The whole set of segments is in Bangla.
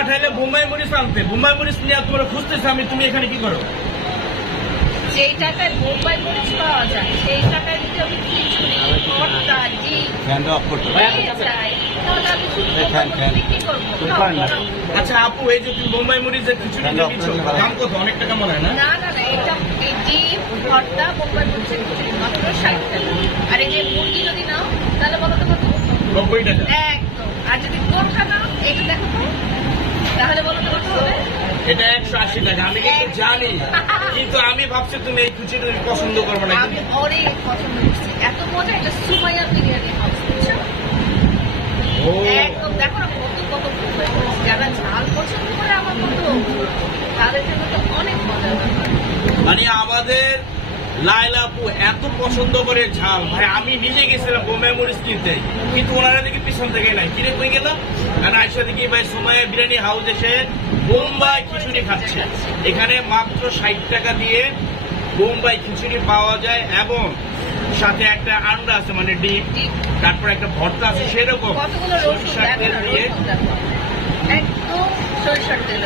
পাঠাইলে বোম্বাই মরিচ আনতে, বোম্বাই মরিচ নিয়ে তোমার খুঁজতেছে আমি, তুমি এখানে কি করো? যেই টাকায় বোম্বাই মরিচ পাওয়া যায় সেই টাকায় যদি আমি খিচুড়ি, ভর্তা, ডিম নিয়ে যাই, তাহলে আমি শুধু বোম্বাই মরিচ বিক্রি করবো না। আচ্ছা আপু, এই যে তুমি বোম্বাই মরিচের খিচুড়ি দিচ্ছ, দাম কত? অনেক টাকা মনে হয় না? না না না, এটা এই ডিম, ভর্তা, বোম্বাই মরিচের খিচুড়ি মাত্র 60 টাকা। আর এই যে মুরগি যদি নাও তাহলে বলো তো কত? 90 টাকা। একদম। আর যদি গোর্খা নাও, এটা দেখো তো, তাহলে বলো তো কত হবে? এটা 180 টাকা। আমি কিন্তু জানি, কিন্তু আমি ভাবছি তুমি এই খিচুড়ি তুমি পছন্দ করবে না। আমি অনেক পছন্দ করছি, এত মজা। এটা সুমাইয়া বিরিয়ানি হাউস, বুঝছো? ও একদম। দেখো না কত কত বোম্বাই মরিচ। যারা ঝাল পছন্দ করে আমার মতো, তাদের জন্য তো অনেক মজার ব্যাপার। মানে আমাদের লাইলা আপু এত পছন্দ করে ঝাল, ভাই আমি নিজে গেছিলাম বোম্বাই মরিচ কিনতে, কিন্তু ওনারা দেখি পিছন থেকে নাই কিনে কই গেলাম। আর আইসা দেখি ভাই সুমাইয়া বিরিয়ানি হাউস এসে বোম্বাই খিচুড়ি খাচ্ছে। এখানে মাত্র 60 টাকা দিয়ে বোম্বাই খিচুড়ি পাওয়া যায়, এবং সাথে একটা আন্ডা আছে মানে ডিম, তারপর একটা ভর্তা আছে সেরকম কতগুলো রসুন সরিষার দেখো তেল না, দিয়ে। রসুন দেখো। একদম সরিষার তেল।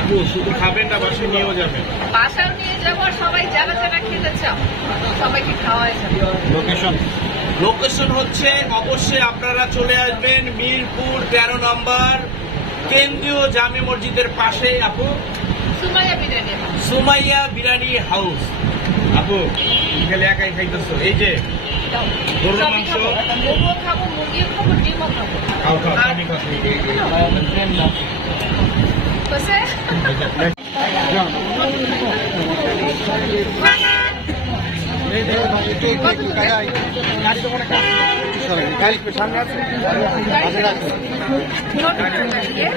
আপু শুধু খাবেন না, বাসে নিয়েও যাবেন। বাসাও নিয়ে যাবো, আর সবাই যারা যারা খেতে চাও সবাইকে খাওয়াই যাবে। লোকেশন হচ্ছে অবশ্যই আপনারা চলে আসবেন মিরপুর 13 নম্বর কেন্দ্রীয় জামে মসজিদের পাশে আপু, সুমাইয়া বিরিয়ানি হাউস। সুমাইয়া বিরিয়ানি হাউস। আপু তুমি খালি একাই খাইতেছো, এই যে গরুর সবই মাংস খাবো, গরুও খাবো, মুরগিও খাবো, ডিমও খাবো। খাও খাও, আর- আমি খাচ্ছি। বুঝছে? কত দূরে? ছোট ছোট গাড়ি দিয়ে?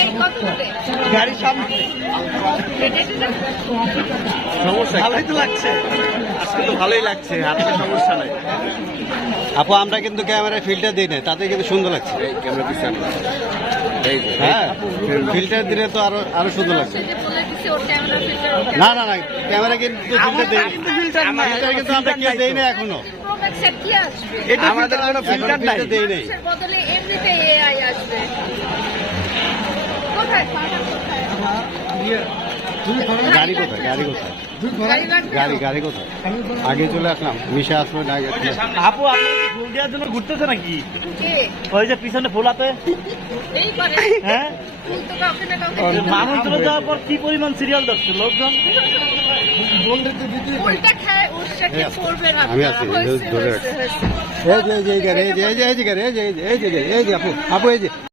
এই কত দূরে? গাড়ির সামনে হেঁটে হেঁটে যাবো? ভালোই তো লাগছে, আজকে তো ভালোই লাগছে, আর কোনো সমস্যা নাই। আপু আমরা কিন্তু ক্যামেরায় ফিল্টার দিই না, তাতে কিন্তু সুন্দর লাগছে। হ্যাঁ, ফিল্টার দিলে তো আরো আরো সুন্দর লাগছে। সে যে বলে দিছে ওর ক্যামেরা ফিল্টার, ওর না না না, ক্যামেরা কিন্তু ফিল্টার দেই, ফিল্টার কিন্তু আমরা কেউ দেই না এখনো। প্রো ম্যাক্সের কি আসবে? এটা আমাদের কোনো ফিল্টার নাই, দেই নাই। মানুষের বদলে এমনিতে এআই আসবে। কোথায় ফাটা কোথায়? গাড়ি কোথায়, গাড়ি কোথায়, গাড়ি লাগবে না? গাড়ি কোথায়? আগে চলে আসলাম, মিশে আসলো না আগে। আপু আপনি কি ফুল দেওয়ার জন্য ঘুরতেছে নাকি? কে? ওই যে পিছনে ফুলাতে, এই করে হ্যাঁ ফুল তো কাউকে না কাউকে মানুষ চলে যাওয়ার পর কি পরিমাণ সিরিয়াল দেখছে লোকজন। ফুলটা খায় উৎসাকে করবে না। আমি আছি, হয়েছে, ধরে হয়েছে, রাখছি। হয়েছে। এই যে আপু, আপু এই যে